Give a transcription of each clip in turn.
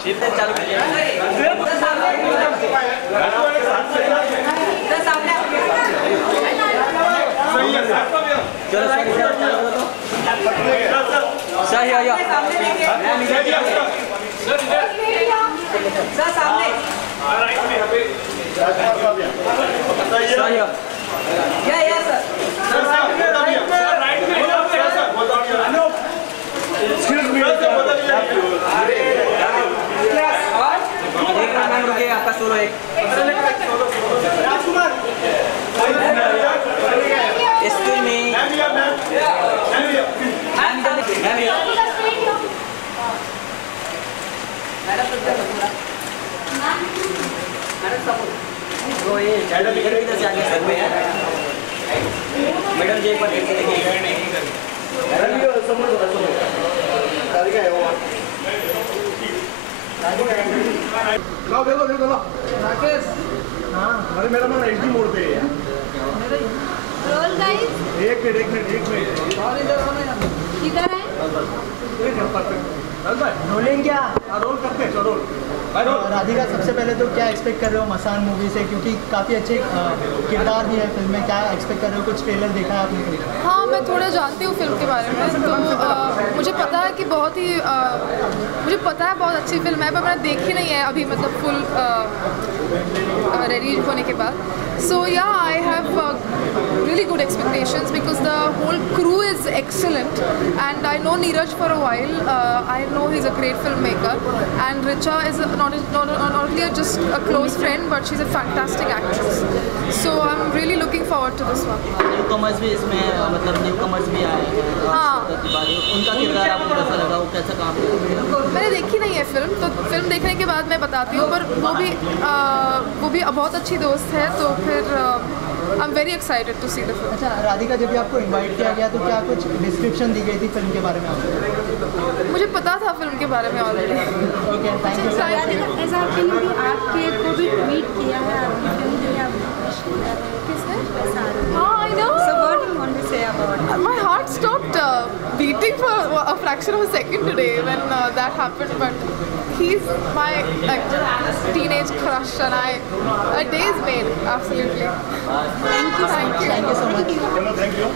चालू कीजिए। चलो सही है सर सामने सही है या सर सर सामने राइट में एक्सक्यूज मी मैम रुकिए आपका सोलो एक राजकुमार एक्सक्यूज मी मैडम जी एक बार देखिए देखो राकेश। हाँ अरे मेरा मन एचडी मोड पे है रोल गाइस। एक मिनट किधर है रोलिंग क्या रोल करते हैं रोल। राधिका सबसे पहले तो क्या एक्सपेक्ट कर रहे हो मसान मूवी से, क्योंकि काफ़ी अच्छे किरदार भी है फिल्म में, क्या एक्सपेक्ट कर रहे हो? कुछ ट्रेलर देखा है आपने? हाँ मैं थोड़ा जानती हूँ फिल्म के बारे में, तो मुझे पता है कि बहुत ही मुझे पता है बहुत अच्छी फिल्म है, पर मैंने देखी नहीं है अभी, मतलब फुल रेडी होने के बाद। सो या I have really good expectations because the whole crew is excellent and I know Neeraj for a while. I know he's a great filmmaker and Richa is not only just a close friend but she's a fantastic actress. So I'm really looking forward to this one. Newcomers भी इसमें मतलब newcomers भी आए हैं। हाँ उनका किरदार आपको कैसा लगा, वो कैसा काम किया? मैंने देखी नहीं है फिल्म, तो फिल्म देखने के बाद मैं बताती हूँ, पर वो भी बहुत अच्छी दोस्त है, तो फिर I am very excited to see the film. अच्छा राधिका, जब भी आपको इनवाइट किया गया तो क्या कुछ डिस्क्रिप्शन दी गई थी फिल्म के बारे में आपको? मुझे पता था फिल्म के बारे में ऑलरेडी। Okay thank you. ऐसा फिल्म भी आपके को भी ट्वीट किया है आपकी फिल्म के लिए, किसने? हाँ I know. So what do you want to say about it? My heart stopped beating for a fraction of a second today when that happened, but he's my teenage crush and a day's made, absolutely. Thank you so much. Thank you.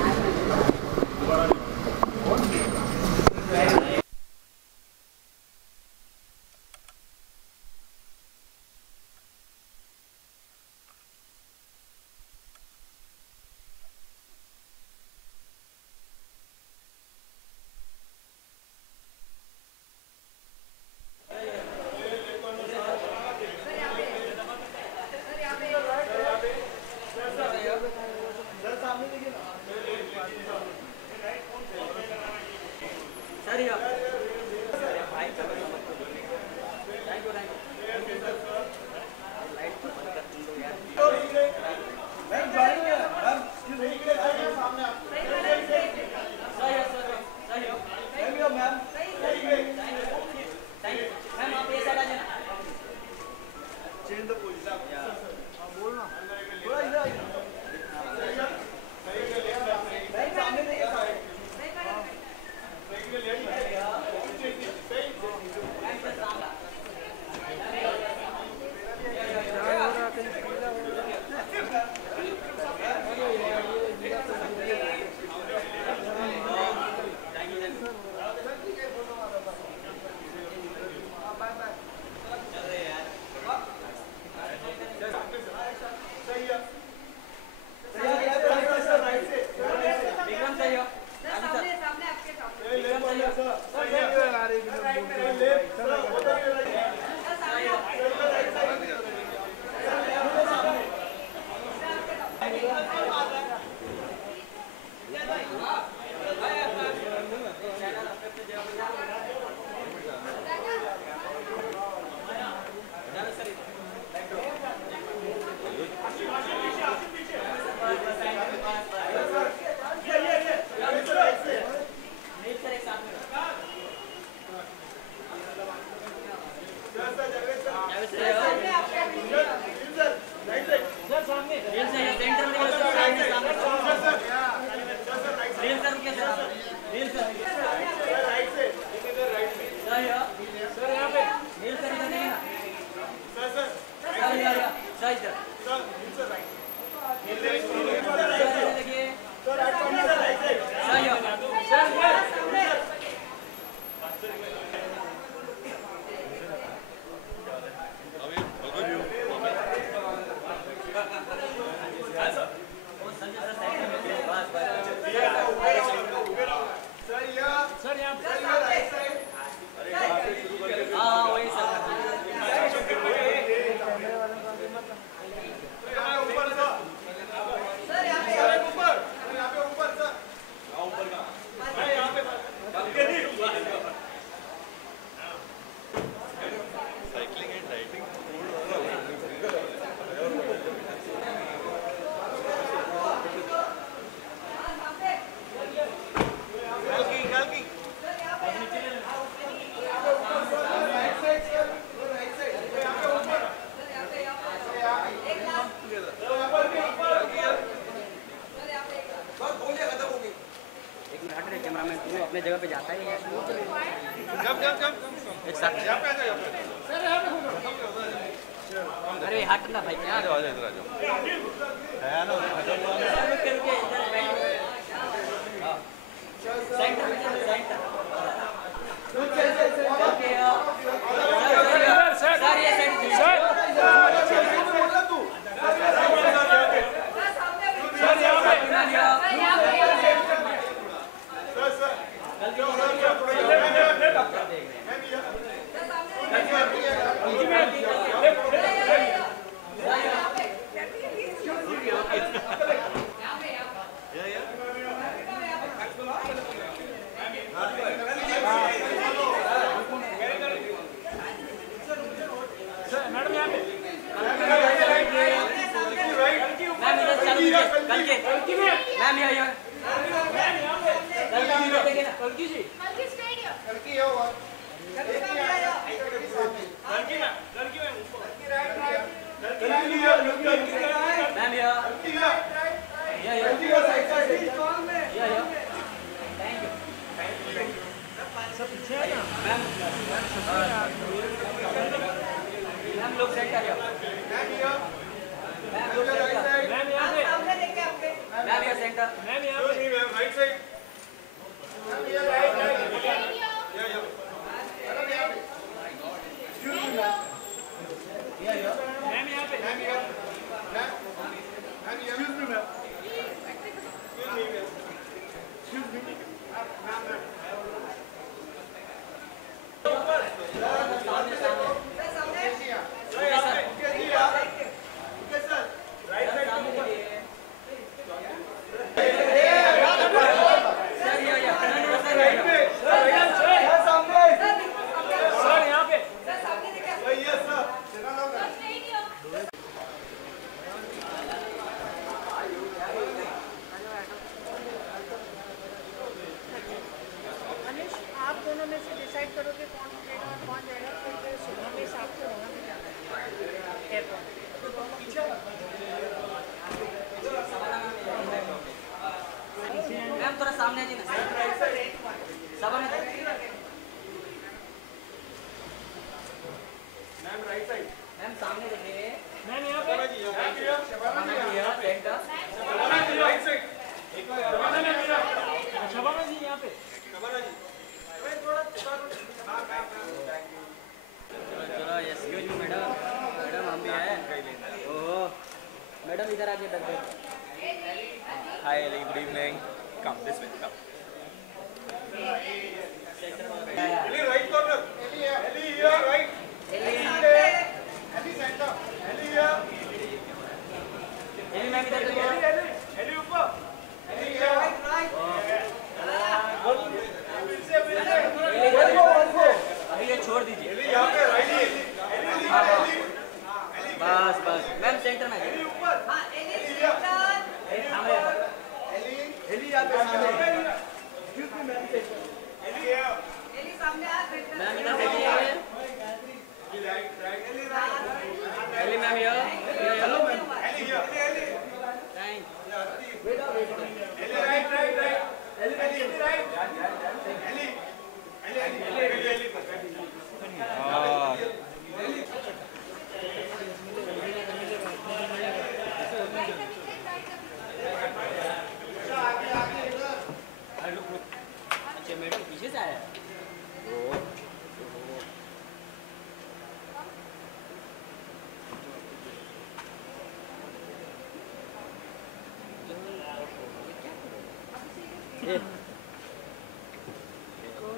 अपने जगह पे जाता ही है। एक साथ अरे हट ना भाई, क्या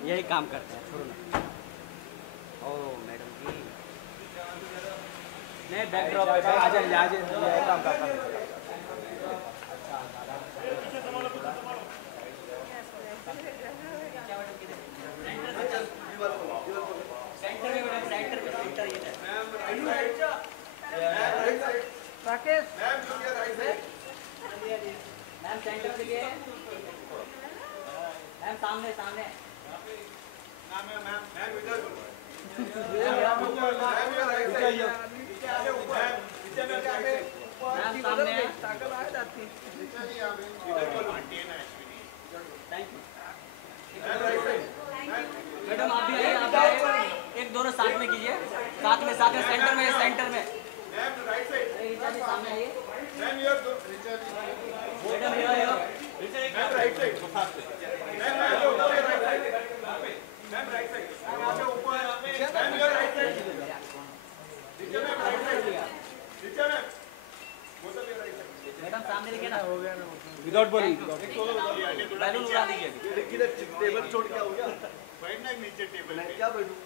यही काम करते हैं, छोड़ो ना। ओ मैडम जी, नहीं बैकड्रॉप पे आ जाए, काम करता हूँ। राकेश मैम सेंटर के लिए मैम सामने सामने मैम सामने थैंक यू। मैडम आप भी आइए, आप भी आइए। एक दोनों साथ में कीजिए, साथ में सेंटर में सेंटर में। ऋचा जी सामने आइए। मैडम मैडम सामने देखिए ना, विदाउट बॉलिंग बैलून उड़ा दीजिए। टेबल छोड़ क्या हो गया? बैठना है नीचे टेबल पे। क्या बैठूं?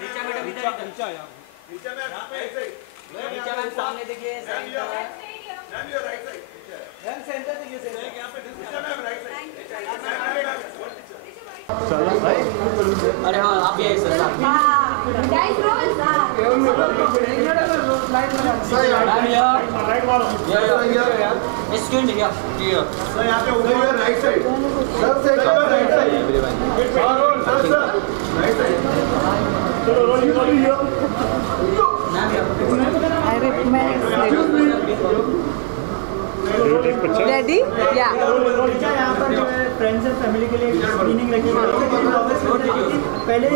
नीचे मैडम इधर नीचे आया। नीचे में यहां पे ऐसे। नीचे मैम सामने देखिए, सेंटर है। Ma'am your right side. Ma'am centre देखिए, सेंटर यहां पे नीचे मैम राइट साइड। अरे हाँ आप भी आइए sir. Guys, roll. Excuse me, yeah. Sir यहां पे उधर राइट साइड। सर से right side. Sir right side. चलो रोलिंग अरे मैं रेडी या यहाँ पर जो है फ्रेंड्स एंड फैमिली के लिए स्क्रीनिंग लगी है, पहले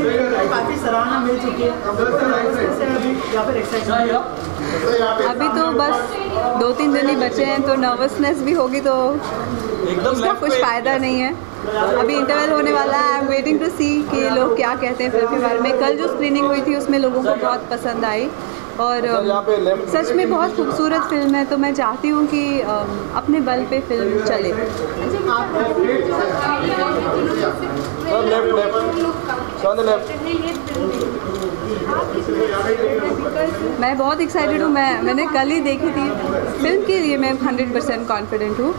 काफ़ी सराहना मिल चुकी है, अभी यहाँ पर एक्साइटमेंट। अभी तो बस 2-3 दिन ही बचे हैं, तो नर्वसनेस भी होगी, तो उसका कुछ फ़ायदा नहीं है। अभी इंटरवल होने वाला है। आई एम वेटिंग टू सी कि लोग क्या कहते हैं फिल्म के बारे में। कल जो स्क्रीनिंग हुई थी उसमें लोगों को बहुत पसंद आई और सच में बहुत खूबसूरत फिल्म है, तो मैं चाहती हूँ कि अपने बल पे फिल्म चले। मैं बहुत एक्साइटेड हूँ। मैंने कल ही देखी थी फिल्म के लिए, मैं 100% कॉन्फिडेंट हूँ।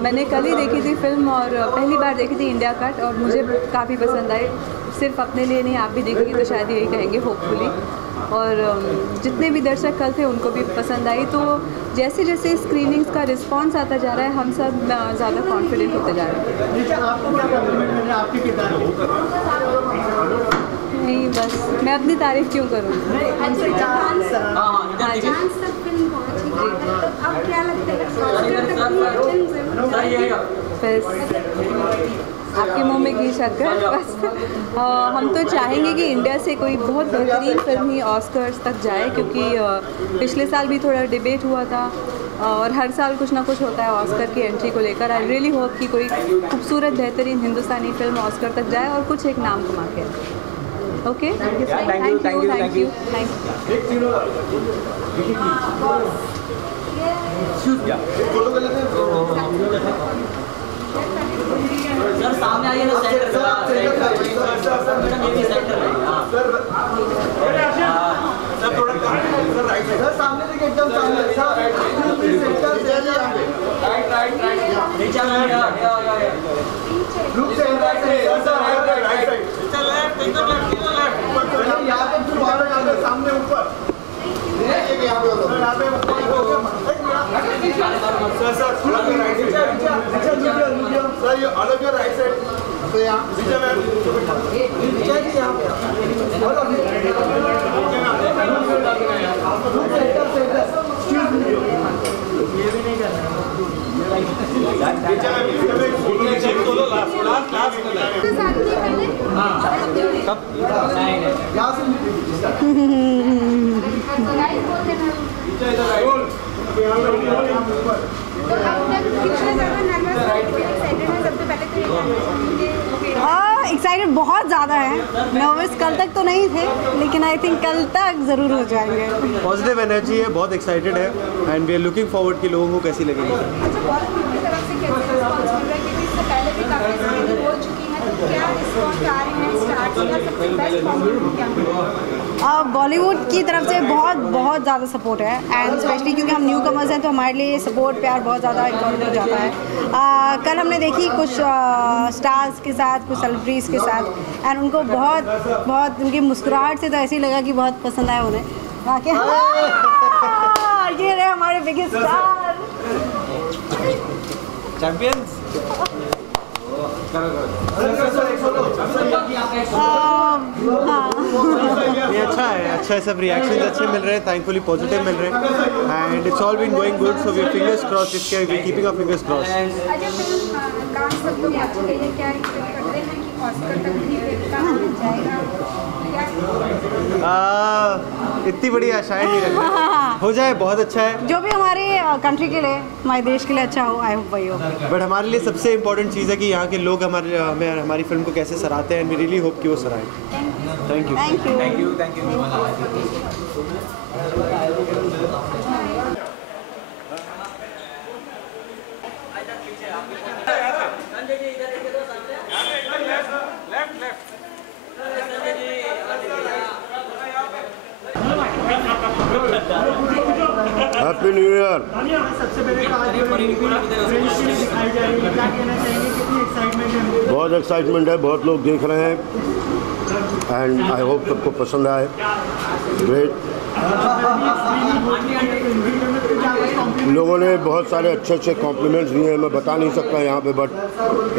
मैंने कल ही देखी थी फिल्म और पहली बार देखी थी इंडिया कट, और मुझे काफ़ी पसंद आई। सिर्फ अपने लिए नहीं, आप भी देखेंगे तो शायद यही कहेंगे होपफुली। और जितने भी दर्शक कल थे उनको भी पसंद आई। तो जैसे जैसे स्क्रीनिंग्स का रिस्पांस आता जा रहा है, हम सब ज़्यादा कॉन्फिडेंट होते जा रहे हैं। आपको क्या कॉम्प्लीमेंट मिल रहा है आपके किरदार में? नहीं, बस मैं अपनी तारीफ क्यों करूँ। डांस सब फिल्म पहुंची है, अब क्या लगता है फिर आपके मुंह में घी शक्कर बस। हम तो चाहेंगे कि इंडिया से कोई बहुत बेहतरीन फिल्म ही ऑस्कर्स तक जाए, क्योंकि पिछले साल भी थोड़ा डिबेट हुआ था और हर साल कुछ ना कुछ होता है ऑस्कर की एंट्री को लेकर। आई रियली होप कि कोई खूबसूरत बेहतरीन हिंदुस्तानी फिल्म ऑस्कर तक जाए और कुछ एक नाम कमा के। Okay, thank you. सर सामने आइए ना, सेंटर मैडम ये भी सेंटर में। सर थोड़ा सर राइट साइड। सर सामने देखिए, एकदम सामने। राइट नीचे में ग्रुप से right side. Sir right side. Left एकदम लेफ्ट यहाँ पे सामने ऊपर यहाँ पे सर राइट साइड। सर ये अलग है राइट साइड। तो यहाँ नीचे में नीचे जी यहाँ पे ये भी नहीं करना है। एक्साइटेड बहुत ज़्यादा है। नर्वस कल तक तो नहीं थे, लेकिन आई थिंक कल तक ज़रूर हो जाएंगे। पॉजिटिव एनर्जी है, बहुत एक्साइटेड है and we are looking forward कि लोगों को कैसी लगेगी। बॉलीवुड की तरफ से बहुत ज़्यादा सपोर्ट है, एंड स्पेशली क्योंकि हम न्यू कमर्स हैं तो हमारे लिए सपोर्ट प्यार बहुत ज़्यादा इंपॉर्टेंट हो जाता है। कल हमने देखी कुछ स्टार्स के साथ, कुछ सेलिब्रिटीज़ के साथ, एंड उनको बहुत उनकी मुस्कुराहट से तो ऐसे ही लगा कि बहुत पसंद आया उन्हें। बाकी ये रहे हमारे बिगेस्ट स्टार चैंपियंस। हाँ, ये अच्छा है, अच्छा है, सब रिएक्शंस अच्छे मिल रहे हैं, थैंकफुली पॉजिटिव मिल रहे हैं and it's all been going good, so we are fingers crossed, इसके we keeping our fingers crossed. अच्छा, फिल्म काम सब लोग अच्छे हैं, क्या एक्सपेक्ट करते हैं कि ऑस्कर तक भी काम जाएगा? इतनी बड़ी आशाएं नहीं रखते, हो जाए बहुत अच्छा है, जो भी हमारे कंट्री के लिए, हमारे देश के लिए अच्छा हो, आई होप वही हो। बट हमारे लिए सबसे इम्पोर्टेंट चीज़ है कि यहाँ के लोग हमारी फिल्म को कैसे सराहते हैं एंड वी रियली होप कि वो सराहें। Thank you thank you thank you thank you. Happy new year. सबसे पहले तो आज फ्रेंड्स के लिए दिखाई जा रही है, क्या कहना चाहेंगे, कितनी एक्साइटमेंट है? बहुत एक्साइटमेंट है, बहुत लोग देख रहे हैं एंड आई होप सबको पसंद आए। ग्रेट। लोगों ने बहुत सारे अच्छे अच्छे कॉम्प्लीमेंट्स दिए हैं, मैं बता नहीं सकता यहाँ पे, बट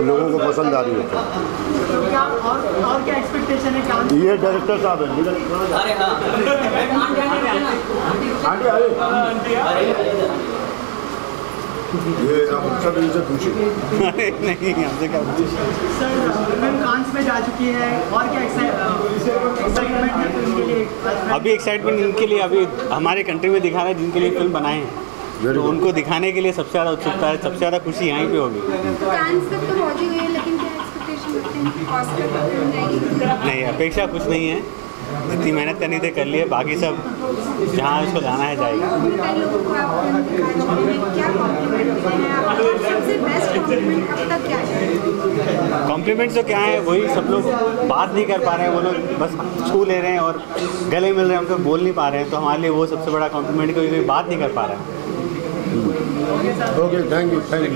लोगों को पसंद आ रही है। तो क्या और क्या एक्सपेक्टेशन है? क्या ये डायरेक्टर साहब हैं। अरे हाँ ये आप सब इनसे पूछिए। नहीं, हमसे क्या पूछिए सर, फिल्म कांस में जा चुकी है और क्या एक्साइटमेंट है फिल्म के लिए? अभी एक्साइटमेंट इनके लिए, अभी हमारे कंट्री में दिखा रहे हैं जिनके लिए फिल्म बनाए हैं, तो उनको दिखाने के लिए सबसे ज़्यादा उत्सुकता है, सबसे ज़्यादा खुशी यहीं पे होगी। कांस तक तो पहुंच ही गई है, लेकिन क्या एक्सपेक्टेशन रखते हैं कि ऑस्कर तक फिल्म जाएगी? नहीं, अपेक्षा कुछ नहीं है, जितनी मेहनत करनी थी कर लिए, बाकी सब जहाँ उसको जाना है जाएगा। कई लोगों को आप फिल्म दिखा चुके हैं, क्या कॉम्प्लीमेंट देते हैं आप? सबसे बेस्ट कॉम्प्लीमेंट अब तक क्या है? कॉम्प्लीमेंट्स तो क्या है, वही सब लोग बात नहीं कर पा रहे हैं, वो लोग बस छू ले रहे हैं और गले मिल रहे हैं, उनको बोल नहीं पा रहे हैं, तो हमारे लिए वो सबसे बड़ा कॉम्प्लीमेंट, कोई बात नहीं कर पा रहा है। Okay, thank you thank you.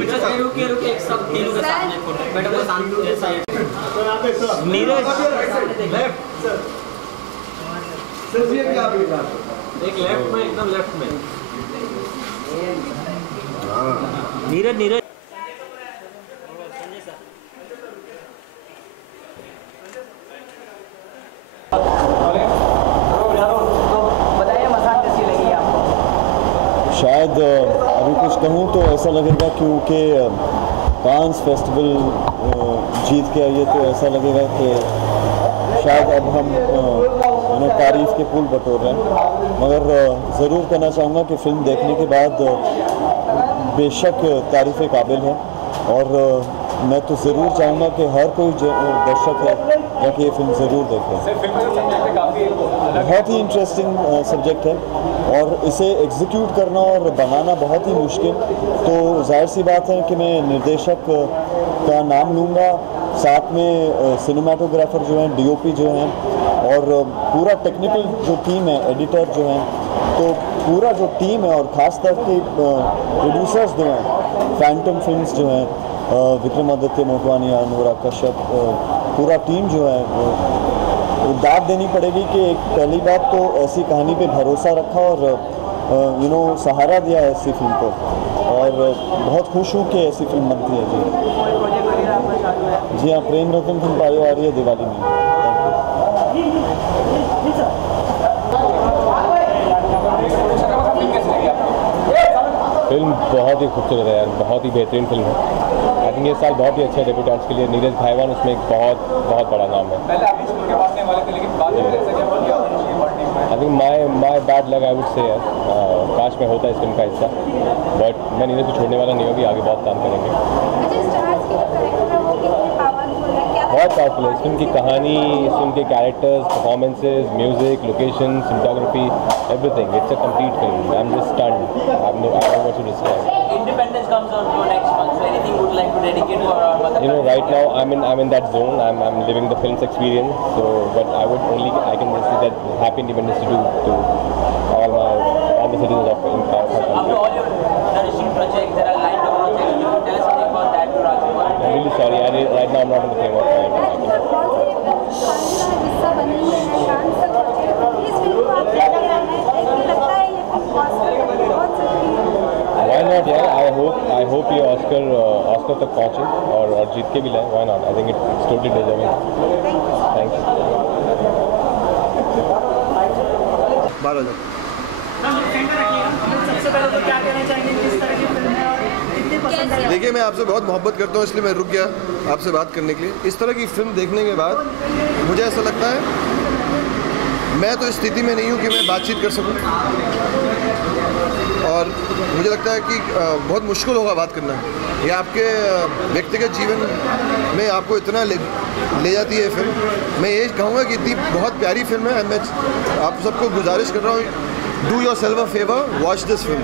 रुकिए रुकिए, एक सब तीनों के सामने फोटो मैडम को सामने जैसा है। नीरज एक लेफ्ट में, एकदम लेफ्ट में। नीरज नीरज बताइए मसान कैसी लगी आपको? शायद अभी कुछ कहूँ तो ऐसा लगेगा क्योंकि कांस फेस्टिवल जीत के आइए तो ऐसा लगेगा कि शायद अब हम तारीफ़ के पुल बटोर रहे हैं, मगर ज़रूर कहना चाहूँगा कि फ़िल्म देखने के बाद बेशक तारीफ़ काबिल है और मैं तो ज़रूर चाहूँगा कि हर कोई दर्शक है जाके ये फिल्म ज़रूर देखें। बहुत ही इंटरेस्टिंग सब्जेक्ट है और इसे एग्जीक्यूट करना और बनाना बहुत ही मुश्किल, तो जाहिर सी बात है कि मैं निर्देशक का नाम लूँगा, साथ में सिनेमाटोग्राफर जो हैं, डीओपी जो हैं और पूरा टेक्निकल जो टीम है, एडिटर जो हैं, तो पूरा जो टीम है और ख़ासतौर के प्रोड्यूसर्स जो हैं, फैंटम फिल्म्स जो हैं, विक्रमादित्य मोटवानी, अनुराग कश्यप, पूरा टीम जो है वो दाद देनी पड़ेगी कि पहली बात तो ऐसी कहानी पे भरोसा रखा और सहारा दिया है ऐसी फिल्म को, और बहुत खुश हूँ कि ऐसी फिल्म बनती है। जी हाँ, प्रेम रतन फिल्म पायो आ रही है दिवाली में। फिल्म बहुत ही खूबसूरत है यार, बहुत ही बेहतरीन फिल्म है। आई थिंक ये साल बहुत ही अच्छा डेब्यूटेंट्स के लिए नीरज भाईवान उसमें एक बहुत बड़ा नाम है। I think my bad luck I would say यार, काश में होता है इस फिल्म का हिस्सा, बट मैं नीरज को छोड़ने वाला नहीं होगी, आगे बहुत काम करेंगे। बहुत पावरफुल है इस फिल्म की कहानी, इस फिल्म के characters, performances, music, location, cinematography, everything. It's a complete film. I am just stunned. I don't know what to describe. Independence comes on next month. So anything you would like to dedicate for our mother? You know, right now I'm in that zone. I'm living the film's experience. So, but I can just say that happy Independence Day to all the citizens of our country. After all your nourishing projects, there are lined up projects. Can you tell us something about that, Rajkumar? I'm really sorry. Right now I'm not in the frame of mind. Why not? Yeah, I hope ये Oscar तक पहुँचे और जीत के भी लाए. Why not? I think it's totally deserving. Thank you. 12,000। सबसे पहले तो क्या कहना चाहेंगे, किस तरह की फिल्म है और कितनी पसंद है? देखिए, मैं आपसे बहुत मोहब्बत करता हूँ, इसलिए मैं रुक गया आपसे बात करने के लिए। इस तरह की फिल्म देखने के बाद मुझे ऐसा लगता है मैं तो इस स्थिति में नहीं हूँ कि मैं बातचीत कर सकूँ, और मुझे लगता है कि बहुत मुश्किल होगा बात करना। ये आपके व्यक्तिगत जीवन में आपको इतना ले जाती है फिल्म। मैं ये कहूँगा कि इतनी बहुत प्यारी फिल्म है। मैं आप सबको गुजारिश कर रहा हूँ, do your self a favour, watch this film.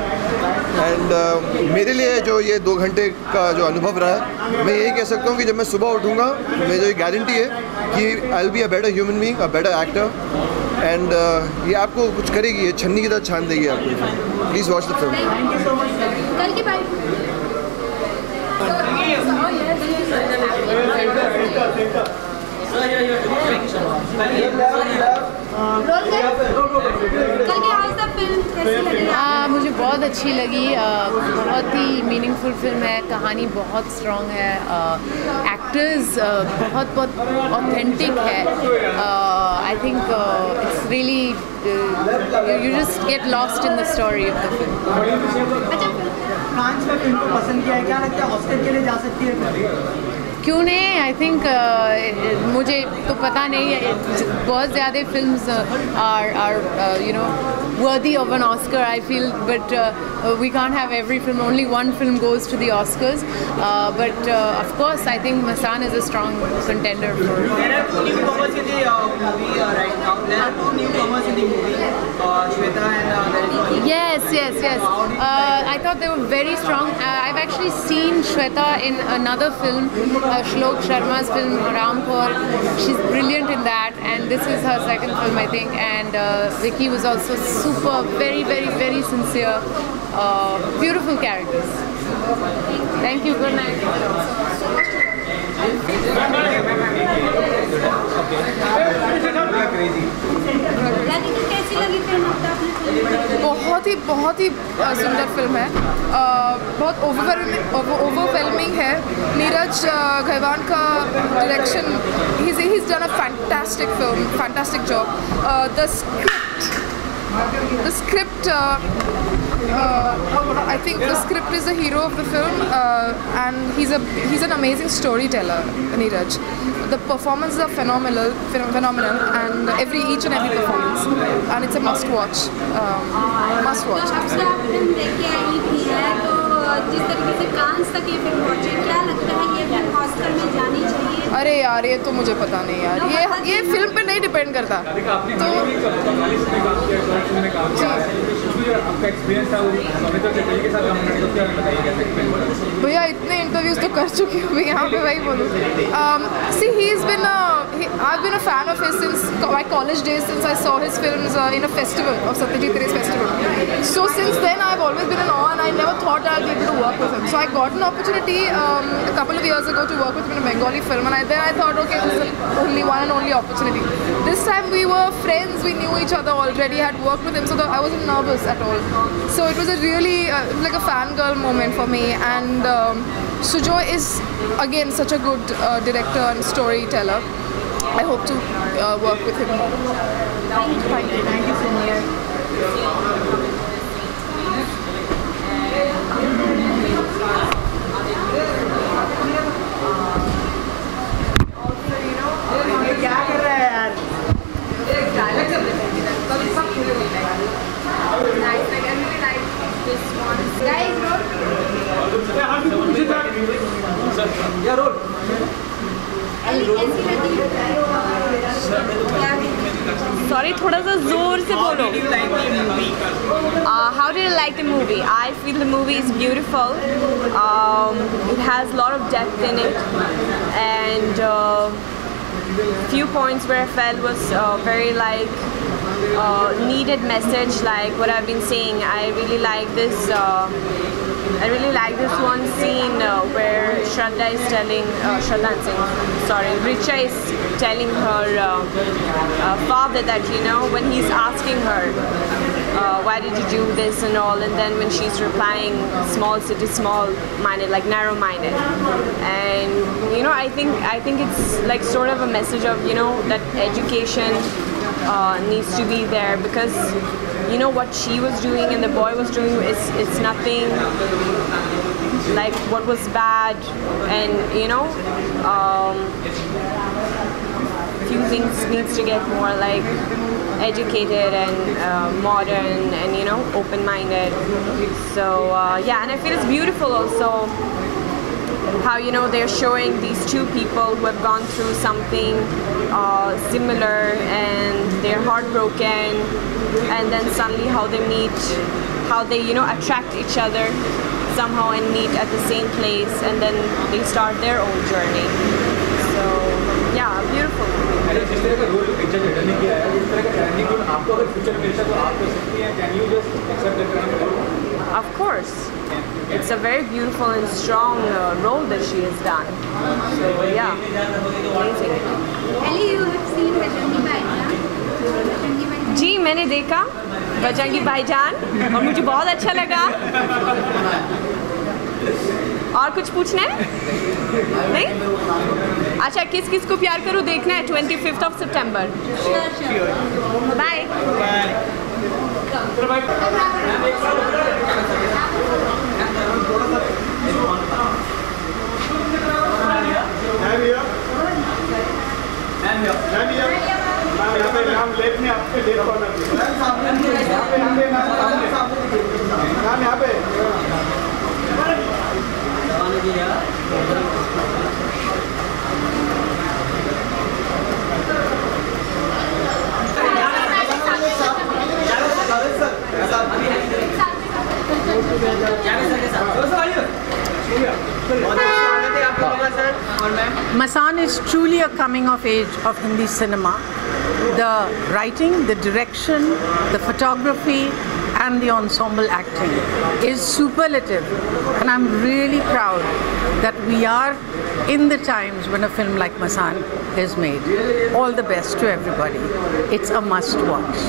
And मेरे लिए जो ये 2 घंटे का जो अनुभव रहा है, मैं यही कह सकता हूँ कि जब मैं सुबह उठूँगा, मुझे ये गारंटी है कि I will be a better human being, a better actor. And ये आपको कुछ करेगी, ये छन्नी की तरह छान देगी आपको। Please watch the film. कल की बात मुझे बहुत अच्छी लगी। बहुत ही मीनिंगफुल फिल्म है, कहानी बहुत स्ट्रॉन्ग है, एक्टर्स बहुत ऑथेंटिक है। I think it's really you just get lost in the story of the film. France में फिल्म को पसंद किया है, क्या लगता है ऑस्कर के लिए जा सकती है? क्यों नहीं? आई थिंक मुझे तो पता नहीं है, बहुत ज़्यादा films are you know worthy of an Oscar, I feel, but we can't have every film. Only one film goes to the Oscars, but of course I think Masaan is a strong contender for. There are 2 newcomers in the movie right now. There are 2 newcomers in the movie, Shweta and Yes. I thought they were very strong. I've actually seen Shweta in another film, Shlok Sharma's film Rampur. She's brilliant in that, and this is her second film, I think. And Vicky was also super, very sincere, beautiful characters. Thank you. Good night. बहुत ही सुंदर film है, बहुत overwhelming है। नीरज घैवान का direction, he's done a fantastic film, fantastic job. The script, I think the script is the hero of the film, and he's an amazing storyteller, Neeraj. The performances are phenomenal, and each and every performance, and it's a must watch. जिस तरीके से कांस तक ये film पहुंची, क्या लगता है ये फिल्म ऑस्कर में जानी चाहिए? अरे यार, ये तो मुझे पता नहीं यार, ये फिल्म पे नहीं डिपेंड करता। तो भैया इतने इंटरव्यूज तो कर चुकी हूँ, यहाँ पे वही बोलूँ। See, I've been a fan of his since my college days, since I saw his films in a festival of Satyajit Ray's festival. So since then I've always been in awe, and I never thought I'd be able to work with him. So I got an opportunity a couple of years ago to work with him in a Bengali film, and then I thought, okay, this is the only one and only opportunity. This time we were friends, we knew each other already, had worked with him, so I wasn't nervous at all. So it was a really like a fangirl moment for me, and Sujoy is again such a good director and storyteller. I hope to work with him more. Thank you so much. क्या कर रहा है यार? Sorry, थोड़ा सा जोर से बोलो. How did I like the movie? I feel the movie is beautiful. It has a lot of depth in it, and few points where I felt was very needed message, like what I've been saying. I really like this. I really like this one scene where Shraddha is telling, Richa is telling her father that, you know, when he's asking her, why did you do this and all, and then when she's replying, small city, small-minded, like narrow-minded. And, you know, I think it's like sort of a message of, you know, that education needs to be there, because you know what she was doing and the boy was doing, it's nothing like what was bad, and you know, few things needs to get more like educated and modern and you know, open-minded. So yeah, and I feel it's beautiful also how, you know, they're showing these two people who have gone through something similar and they're heartbroken, and then suddenly how they meet, how they, you know, attract each other somehow and meet at the same place, and then they start their own journey. So yeah, beautiful. Of course. It's a very beautiful and strong role that she has done. So yeah, amazing. Ellie, you have seen Bajrangi Bhaijaan? जी मैंने देखा बजरंगी भाईजान और मुझे बहुत अच्छा लगा। और कुछ पूछना है? नहीं? अच्छा, किस किस को प्यार करूँ देखना है 25th of September. Bye. Masaan is truly a coming of age of Hindi cinema. The writing, the direction, the photography and the ensemble acting is superlative, and I'm really proud that we are in the times when a film like Masaan is made. All the best to everybody. It's a must watch.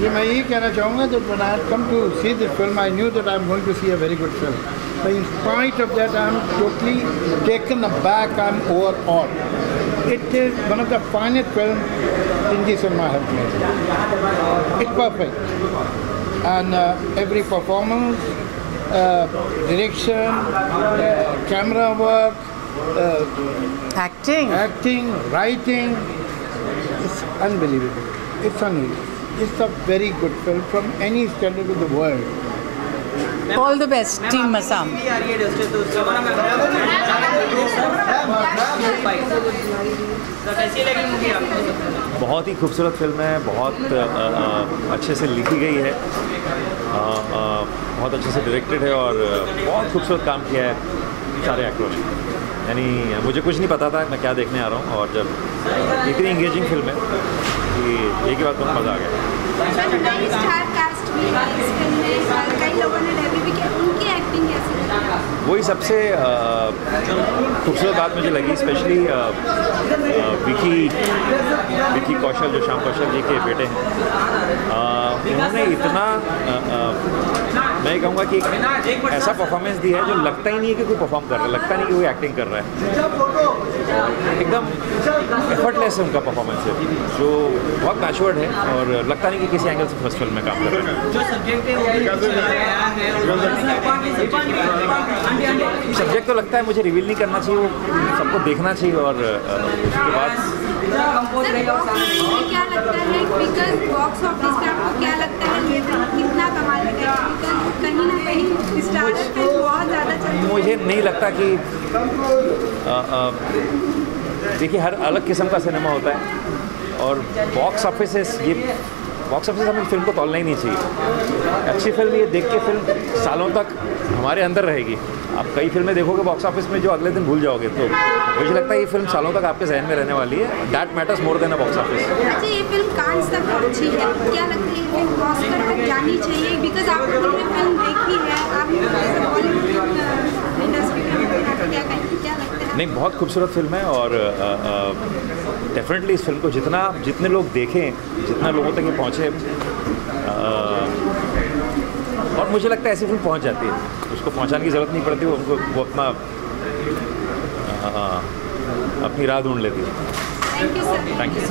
ये मैं यही कहना चाहूँगा that when I had come to see this film, I knew that I'm going to see a very good film. But in spite of that, I'm totally taken aback. I'm overawed. It is one of the finest films Hindi cinema has made. It's perfect, and every performance, direction, camera work, acting, writing, it's unbelievable. It's unreal. It's a very good film from any standard of the world. All the best, Team Masaan. बहुत ही खूबसूरत film है, बहुत अच्छे से लिखी गई है, बहुत अच्छे से डायरेक्टेड है और बहुत खूबसूरत काम किया है सारे एक्टरों ने। यानी मुझे कुछ नहीं पता था मैं क्या देखने आ रहा हूँ, और जब इतनी एंगेजिंग फिल्म है कि एक ही बात बहुत मज़ा आ गया। वही सबसे खूबसूरत बात मुझे लगी, स्पेशली विकी कौशल, जो श्याम कौशल जी के बेटे हैं, उन्होंने इतना मैं कहूँगा कि ऐसा परफॉर्मेंस दिया है जो लगता ही नहीं है कि कोई परफॉर्म कर रहा है, लगता नहीं कि कोई एक्टिंग कर रहा है, एकदम एफर्टलेस है उनका परफॉर्मेंस है, जो बहुत मैच्योर्ड है और लगता नहीं कि किसी एंगल से फर्स्ट फिल्म में काम कर रहे हैं। सब्जेक्ट तो लगता है मुझे रिवील नहीं करना चाहिए, वो सबको देखना चाहिए, और उसके बाद क्या लगता है बिकॉज बॉक्स ऑफिस पे आपको क्या लगता है ये फिल्म कितना कमाल करेगा? कहीं ना कहीं स्टारर फिल्म बहुत ज़्यादा चल रही है। मुझे नहीं लगता कि देखिए हर अलग किस्म का सिनेमा होता है, और बॉक्स ऑफिस हमें फिल्म को तोलना ही नहीं चाहिए। अच्छी फिल्म ये देख के फिल्म सालों तक हमारे अंदर रहेगी। आप कई फिल्में देखोगे बॉक्स ऑफिस में जो अगले दिन भूल जाओगे, तो मुझे लगता है ये फिल्म सालों तक आपके जहन में रहने वाली है। That matters more than a box office. अच्छा, ये फिल्म कांस तक पहुंची है, क्या लगता है ये फिल्म ऑस्कर तक जानी चाहिए? बिकॉज आपने फिल्म देखी है, आप बॉलीवुड इंडस्ट्री में क्या लगता है? नहीं, बहुत खूबसूरत फिल्म है, और डेफिनेटली इस फिल्म को जितने लोग देखें, जितना लोगों तक ये पहुँचे, और मुझे लगता है ऐसी फिल्म पहुंच जाती है, उसको पहुंचाने की ज़रूरत नहीं पड़ती, वो अपना अपनी राह ढूंढ लेती है। Thank you sir. Thank you.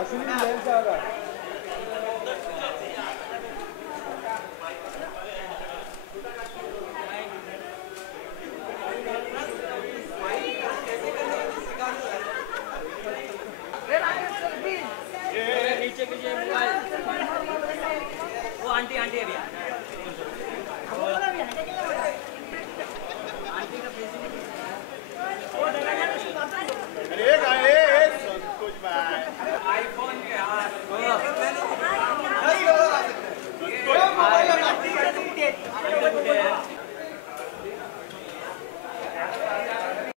असली